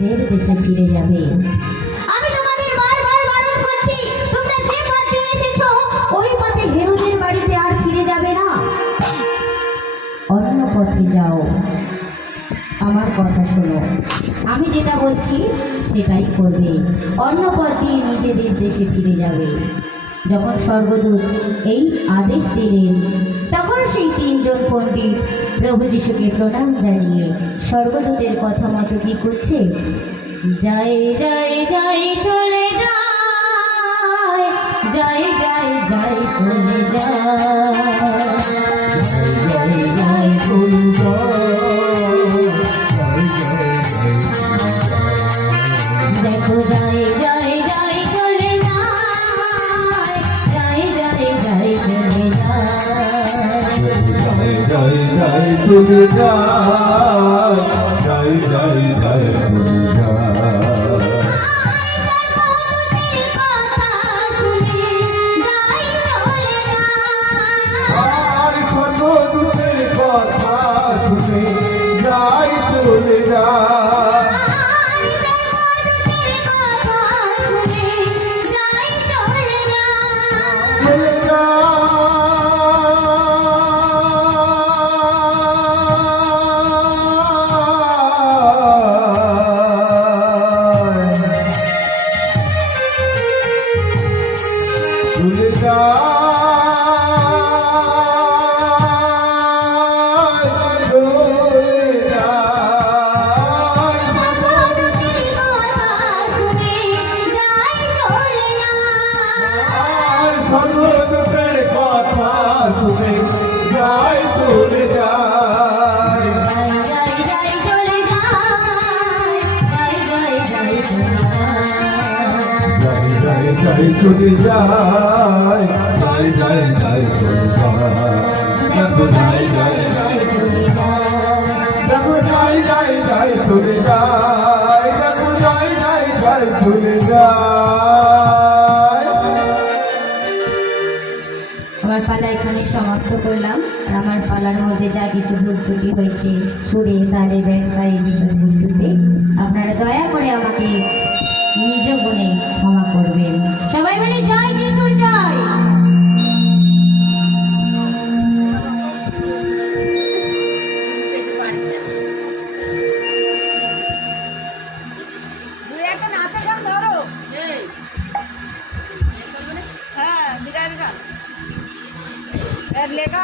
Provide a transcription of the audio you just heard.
দেশে ফিরে যাবে। আমি তোমাদের বারবার বারণ করছি, তোমরা যে পথ দিয়ে এসেছো ওই পথে হেরোদের বাড়িতে আর ফিরে যাবে না, অন্য পথে যাও। আমার কথা শোনো, আমি যেটা বলছি সেটাই করবে, অন্য পথ দিয়ে নিজেদের দেশে ফিরে যাবে। যখন স্বর্গদূত এই আদেশ দিলেন তখন সেই তিনজন পণ্ডিত প্রভু যিশুকে প্রণাম জানিয়ে স্বর্গদূতের কথা মতো কি করছে, যায় যায় যায় চলে যায়, যায় যায় যায় চলে যায়, যায় যায় চলে যায়, দেখো যায় যায় যায় চলে যায়, যায় যায় যায় চলে যায়, জয় জয় চলে যায়, জয় জয় জয় চলে যায়। আর স্বর্গদূতের কথা শুনে যায় চলে যায়, চলে চলে যায়, চলে যায়, আর স্বর্গদূতের কথা শুনে যায় চলে যায়, জয় জয় জয় চলে যায়, জয় জয় জয় চলে যায়, দেখো জয় জয় দেখো জয় জয় জয় চলে যায়, দেখো জয় জয় জয় চলে যায়। আমার পালা এখানে সমাপ্ত করলাম। আর আমার পালার মধ্যে যা কিছু ভুল ত্রুটি হয়েছে সুরে তালে ব্যাখ্যা এই বিষয়বস্তুতে আপনারা দয়া করে আমাকে নিজ গুণে ক্ষমা করবেন। সবাই মিলে জয় যিশুর জয়। হ্যাঁ বিরাট গান লেখা